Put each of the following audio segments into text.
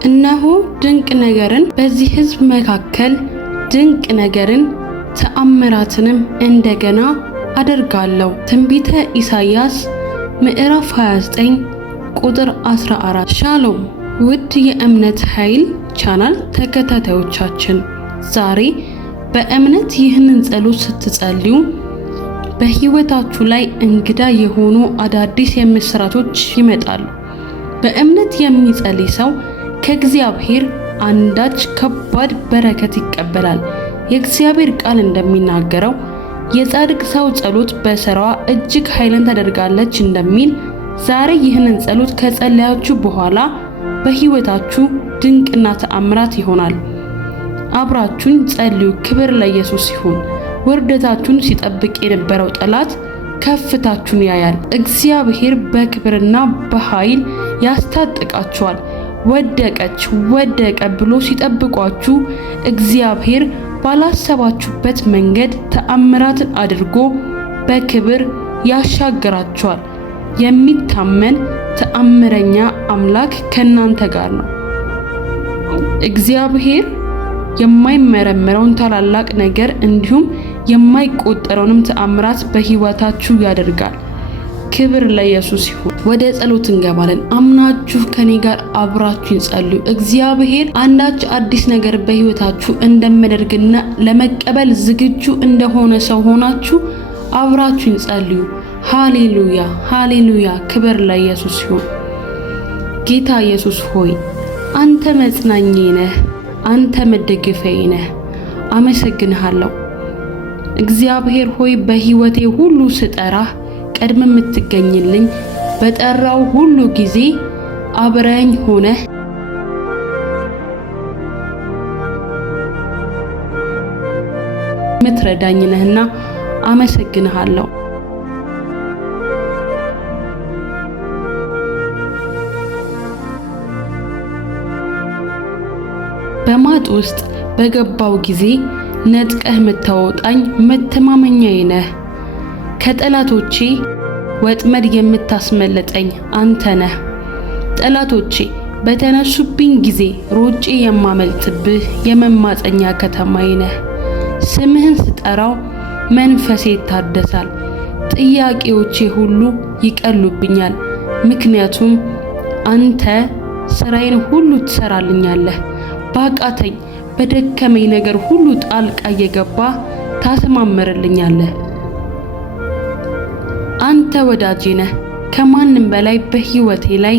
እነሆ ድንቅ ነገርን በዚህ ሕዝብ መካከል ድንቅ ነገርን ተአምራትንም እንደገና አደርጋለሁ። ትንቢተ ኢሳይያስ ምዕራፍ 29 ቁጥር 14። ሻሎም ውድ የእምነት ኃይል ቻናል ተከታታዮቻችን፣ ዛሬ በእምነት ይህንን ጸሎት ስትጸልዩ በህይወታችሁ ላይ እንግዳ የሆኑ አዳዲስ የምስራቾች ይመጣሉ። በእምነት የሚጸልይ ሰው ከእግዚአብሔር አንዳች ከባድ በረከት ይቀበላል። የእግዚአብሔር ቃል እንደሚናገረው የጻድቅ ሰው ጸሎት በሥራዋ እጅግ ኃይልን ታደርጋለች እንደሚል፣ ዛሬ ይህንን ጸሎት ከጸለያችሁ በኋላ በህይወታችሁ ድንቅና ተአምራት ይሆናል። አብራችሁን ጸልዩ። ክብር ለኢየሱስ ይሁን። ውርደታችሁን ሲጠብቅ የነበረው ጠላት ከፍታችሁን ያያል። እግዚአብሔር በክብርና በኃይል ያስታጥቃችኋል። ወደቀች ወደቀ ብሎ ሲጠብቋችሁ እግዚአብሔር ባላሰባችሁበት መንገድ ተአምራትን አድርጎ በክብር ያሻግራችኋል። የሚታመን ተአምረኛ አምላክ ከናንተ ጋር ነው። እግዚአብሔር የማይመረመረውን ታላላቅ ነገር እንዲሁም የማይቆጠረውንም ተአምራት በህይወታችሁ ያደርጋል። ክብር ለኢየሱስ ይሁን። ወደ ጸሎት እንገባለን። አምናችሁ ከኔ ጋር አብራችሁ ጸልዩ። እግዚአብሔር አንዳች አዲስ ነገር በህይወታችሁ እንደሚያደርግና ለመቀበል ዝግጁ እንደሆነ ሰው ሆናችሁ አብራችሁ ጸልዩ። ሃሌሉያ ሃሌሉያ። ክብር ለኢየሱስ ይሁን። ጌታ ኢየሱስ ሆይ አንተ መጽናኛዬ ነህ፣ አንተ መደገፊያዬ ነህ። አመሰግንሃለሁ። እግዚአብሔር ሆይ በህይወቴ ሁሉ ስጠራህ ቀድመ የምትገኝልኝ፣ በጠራው ሁሉ ጊዜ አብረኝ ሆነህ ምትረዳኝ ነህና አመሰግንሃለሁ። በማጥ ውስጥ በገባው ጊዜ ነጥቀህ የምታወጣኝ መተማመኛዬ ነህ። ከጠላቶቼ ወጥመድ የምታስመለጠኝ አንተ ነህ። ጠላቶቼ በተነሱብኝ ጊዜ ሮጬ የማመልጥብህ የመማፀኛ ከተማዬ ነህ። ስምህን ስጠራው መንፈሴ ይታደሳል። ጥያቄዎቼ ሁሉ ይቀሉብኛል፣ ምክንያቱም አንተ ስራዬን ሁሉ ትሰራልኛለህ። ባቃተኝ በደከመኝ ነገር ሁሉ ጣልቃ እየገባ ታሰማምርልኛለህ። አንተ ወዳጄ ነህ። ከማንም በላይ በህይወቴ ላይ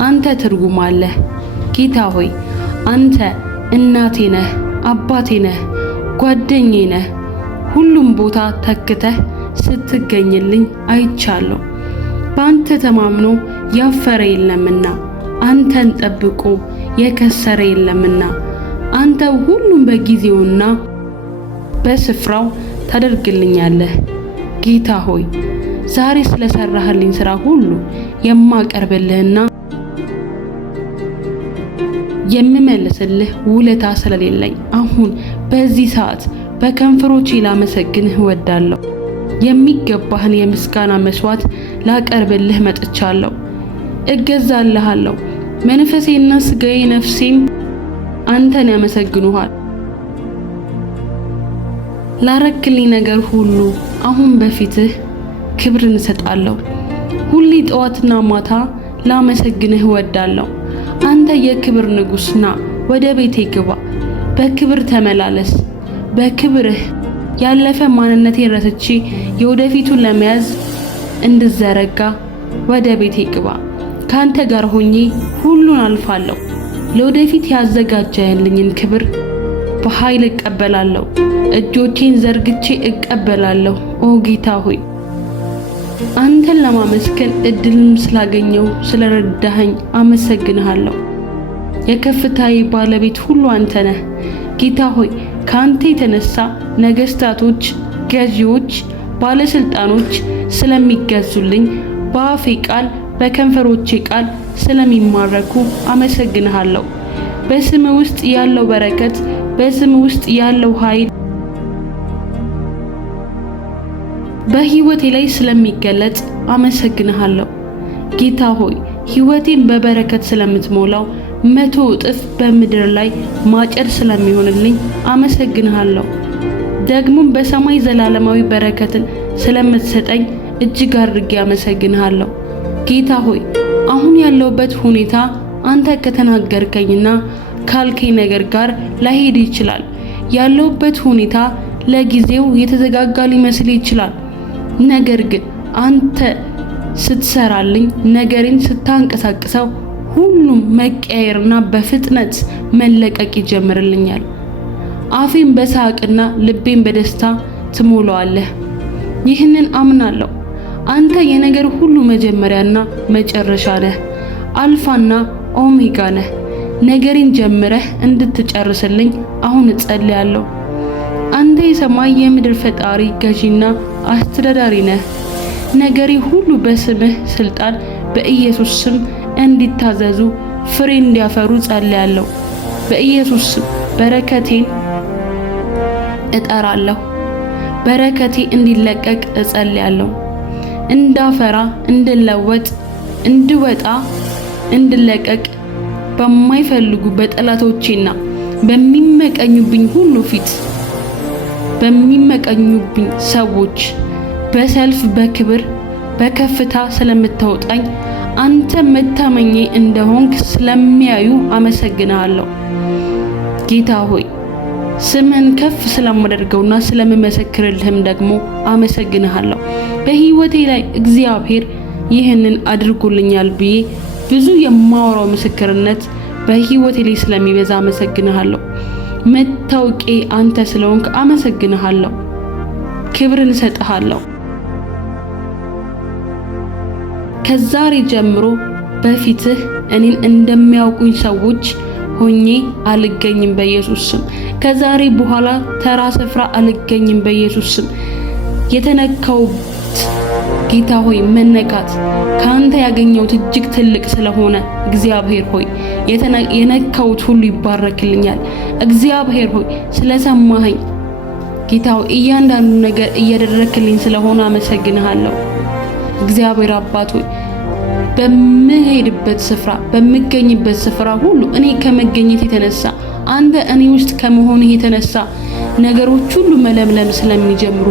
አንተ ትርጉም አለህ። ጌታ ሆይ አንተ እናቴ ነህ፣ አባቴ ነህ፣ ጓደኛዬ ነህ። ሁሉም ቦታ ተክተህ ስትገኝልኝ አይቻለሁ። በአንተ ተማምኖ ያፈረ የለምና፣ አንተን ጠብቆ የከሰረ የለምና፣ አንተ ሁሉም በጊዜውና በስፍራው ታደርግልኛለህ። ጌታ ሆይ ዛሬ ስለሰራህልኝ ስራ ሁሉ የማቀርብልህና የምመልስልህ ውለታ ስለሌለኝ አሁን በዚህ ሰዓት በከንፈሮቼ ላመሰግንህ እወዳለሁ። የሚገባህን የምስጋና መስዋዕት ላቀርብልህ መጥቻለሁ። እገዛልሃለሁ። መንፈሴና ስጋዬ ነፍሴም አንተን ያመሰግኑሃል። ላረክልኝ ነገር ሁሉ አሁን በፊትህ ክብርን እሰጣለሁ። ሁሌ ጠዋትና ማታ ላመሰግንህ እወዳለሁ። አንተ የክብር ንጉሥና ወደ ቤቴ ግባ፣ በክብር ተመላለስ። በክብርህ ያለፈ ማንነቴን ረስቼ የወደፊቱን ለመያዝ እንድዘረጋ ወደ ቤቴ ግባ። ካንተ ጋር ሆኜ ሁሉን አልፋለሁ። ለወደፊት ያዘጋጀህልኝን ክብር በኃይል እቀበላለሁ። እጆቼን ዘርግቼ እቀበላለሁ። ኦ ጌታ ሆይ አንተን ለማመስገን እድልን ስላገኘው ስለረዳኸኝ አመሰግንሃለሁ። የከፍታዬ ባለቤት ሁሉ አንተ ነህ። ጌታ ሆይ ካንተ የተነሳ ነገስታቶች፣ ገዢዎች፣ ባለስልጣኖች ስለሚገዙልኝ በአፌ ቃል በከንፈሮቼ ቃል ስለሚማረኩ አመሰግንሃለሁ። በስም ውስጥ ያለው በረከት፣ በስም ውስጥ ያለው ኃይል በህይወቴ ላይ ስለሚገለጥ አመሰግንሃለሁ። ጌታ ሆይ ሕይወቴን በበረከት ስለምትሞላው 100 እጥፍ በምድር ላይ ማጨድ ስለሚሆንልኝ አመሰግንሃለሁ። ደግሞም በሰማይ ዘላለማዊ በረከትን ስለምትሰጠኝ እጅግ አድርጌ አመሰግንሃለሁ። ጌታ ሆይ አሁን ያለውበት ሁኔታ አንተ ከተናገርከኝና ካልከኝ ነገር ጋር ላይሄድ ይችላል። ያለውበት ሁኔታ ለጊዜው የተዘጋጋ ሊመስል ይችላል። ነገር ግን አንተ ስትሰራልኝ ነገሬን ስታንቀሳቅሰው ሁሉም መቀየርና በፍጥነት መለቀቅ ይጀምርልኛል። አፌን በሳቅና ልቤን በደስታ ትሞላዋለህ። ይህንን አምናለሁ። አንተ የነገር ሁሉ መጀመሪያና መጨረሻ ነህ። አልፋና ኦሜጋ ነህ። ነገሬን ጀምረህ እንድትጨርስልኝ አሁን እጸልያለሁ። አንተ የሰማይ የምድር ፈጣሪ ገዢና አስተዳዳሪ ነህ። ነገሬ ሁሉ በስምህ ስልጣን በኢየሱስ ስም እንዲታዘዙ ፍሬ እንዲያፈሩ ጸልያለሁ። በኢየሱስ ስም በረከቴን እጠራለሁ። በረከቴ እንዲለቀቅ እጸልያለሁ። እንዳፈራ፣ እንድለወጥ፣ እንድወጣ፣ እንድለቀቅ በማይፈልጉ በጠላቶቼና በሚመቀኙብኝ ሁሉ ፊት በሚመቀኙብኝ ሰዎች በሰልፍ በክብር በከፍታ ስለምታወጣኝ አንተ መታመኜ እንደሆንክ ስለሚያዩ አመሰግንሃለሁ። ጌታ ሆይ ስምህን ከፍ ስለማደርገውና ስለምመሰክርልህም ደግሞ አመሰግንሃለሁ። በሕይወቴ ላይ እግዚአብሔር ይህንን አድርጎልኛል ብዬ ብዙ የማወራው ምስክርነት በሕይወቴ ላይ ስለሚበዛ አመሰግንሃለሁ። መታወቄ አንተ ስለሆንክ አመሰግንሃለሁ። ክብርን እሰጥሃለሁ። ከዛሬ ጀምሮ በፊትህ እኔን እንደሚያውቁኝ ሰዎች ሆኜ አልገኝም በኢየሱስ ስም። ከዛሬ በኋላ ተራ ስፍራ አልገኝም በኢየሱስ ስም። የተነካውት ጌታ ሆይ መነካት ካንተ ያገኘሁት እጅግ ትልቅ ስለሆነ እግዚአብሔር ሆይ የነካውት ሁሉ ይባረክልኛል። እግዚአብሔር ሆይ ስለሰማኸኝ ጌታ ሆይ እያንዳንዱ ነገር እያደረክልኝ ስለሆነ አመሰግንሃለሁ። እግዚአብሔር አባት ሆይ በምሄድበት ስፍራ በምገኝበት ስፍራ ሁሉ እኔ ከመገኘት የተነሳ አንተ እኔ ውስጥ ከመሆንህ የተነሳ ነገሮች ሁሉ መለምለም ስለሚጀምሩ፣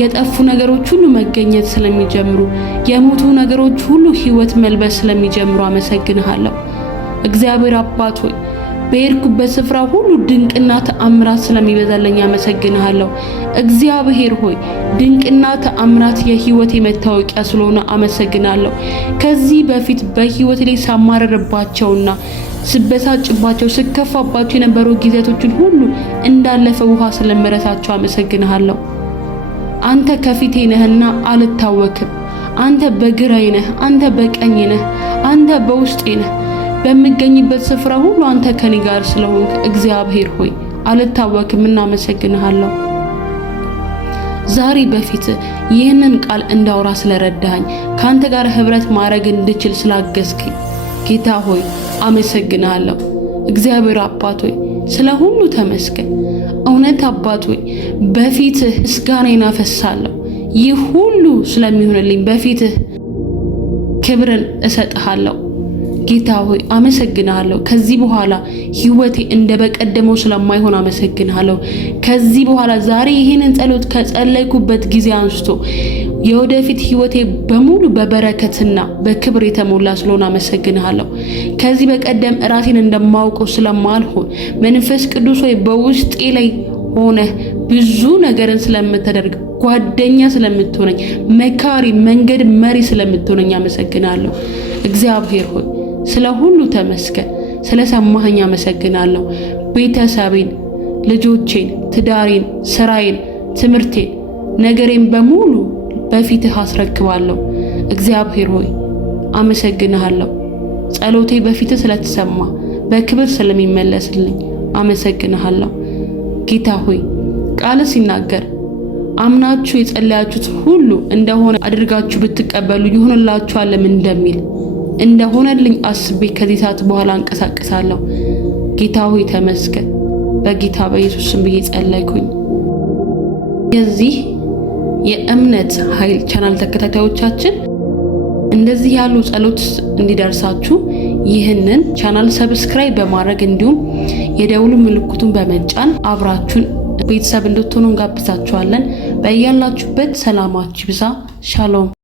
የጠፉ ነገሮች ሁሉ መገኘት ስለሚጀምሩ፣ የሞቱ ነገሮች ሁሉ ሕይወት መልበስ ስለሚጀምሩ አመሰግንሃለሁ። እግዚአብሔር አባት ሆይ በሄድኩበት ስፍራ ሁሉ ድንቅና ተአምራት ስለሚበዛልኝ አመሰግንሃለሁ። እግዚአብሔር ሆይ ድንቅና ተአምራት የሕይወቴ መታወቂያ ስለሆነ አመሰግናለሁ። ከዚህ በፊት በሕይወቴ ላይ ሳማረርባቸውና ስበሳጭባቸው ስከፋባቸው የነበሩ ጊዜያቶችን ሁሉ እንዳለፈ ውሃ ስለምረሳቸው አመሰግንሃለሁ። አንተ ከፊቴ ነህና አልታወክም። አንተ በግራዬ ነህ፣ አንተ በቀኜ ነህ፣ አንተ በውስጤ ነህ። በምገኝበት ስፍራ ሁሉ አንተ ከኔ ጋር ስለሆንክ እግዚአብሔር ሆይ አልታወክም። እናመሰግንሃለሁ። ዛሬ በፊት ይህንን ቃል እንዳውራ ስለረዳኸኝ ካንተ ጋር ህብረት ማድረግ እንድችል ስላገዝከኝ ጌታ ሆይ አመሰግንሃለሁ። እግዚአብሔር አባት ሆይ ስለ ሁሉ ተመስገን። እውነት አባት ሆይ በፊትህ ምስጋናዬን አፈሳለሁ። ይህ ሁሉ ስለሚሆንልኝ በፊትህ ክብርን እሰጥሃለሁ። ጌታ ሆይ አመሰግንሃለሁ። ከዚህ በኋላ ህይወቴ እንደበቀደመው ስለማይሆን አመሰግንሃለሁ። ከዚህ በኋላ ዛሬ ይሄንን ጸሎት ከጸለይኩበት ጊዜ አንስቶ የወደፊት ህይወቴ በሙሉ በበረከትና በክብር የተሞላ ስለሆነ አመሰግንሃለሁ። ከዚህ በቀደም ራሴን እንደማውቀው ስለማልሆን መንፈስ ቅዱስ ሆይ በውስጤ ላይ ሆነ ብዙ ነገርን ስለምታደርግ ጓደኛ ስለምትሆነኝ መካሪ መንገድ መሪ ስለምትሆነኝ አመሰግናለሁ። እግዚአብሔር ሆይ ስለ ሁሉ ተመስገን። ስለሰማኸኝ አመሰግናለሁ። ቤተሰቤን፣ ልጆቼን፣ ትዳሬን፣ ስራዬን፣ ትምህርቴን፣ ነገሬን በሙሉ በፊትህ አስረክባለሁ። እግዚአብሔር ሆይ አመሰግንሃለሁ። ጸሎቴ በፊትህ ስለተሰማ በክብር ስለሚመለስልኝ አመሰግንሃለሁ። ጌታ ሆይ ቃል ሲናገር አምናችሁ የጸለያችሁት ሁሉ እንደሆነ አድርጋችሁ ብትቀበሉ ይሆንላችኋልም እንደሚል እንደሆነልኝ አስቤ ከዚህ ሰዓት በኋላ እንቀሳቀሳለሁ። ጌታ ሆይ ተመስገን። በጌታ በኢየሱስ ስም ብዬ ጸለይኩኝ። የዚህ የእምነት ኃይል ቻናል ተከታታዮቻችን እንደዚህ ያሉ ጸሎት እንዲደርሳችሁ ይህንን ቻናል ሰብስክራይብ በማድረግ እንዲሁም የደውሉ ምልክቱን በመጫን አብራችሁን ቤተሰብ እንድትሆኑ እንጋብዛችኋለን። በእያላችሁበት ሰላማችሁ ይብዛ። ሻሎም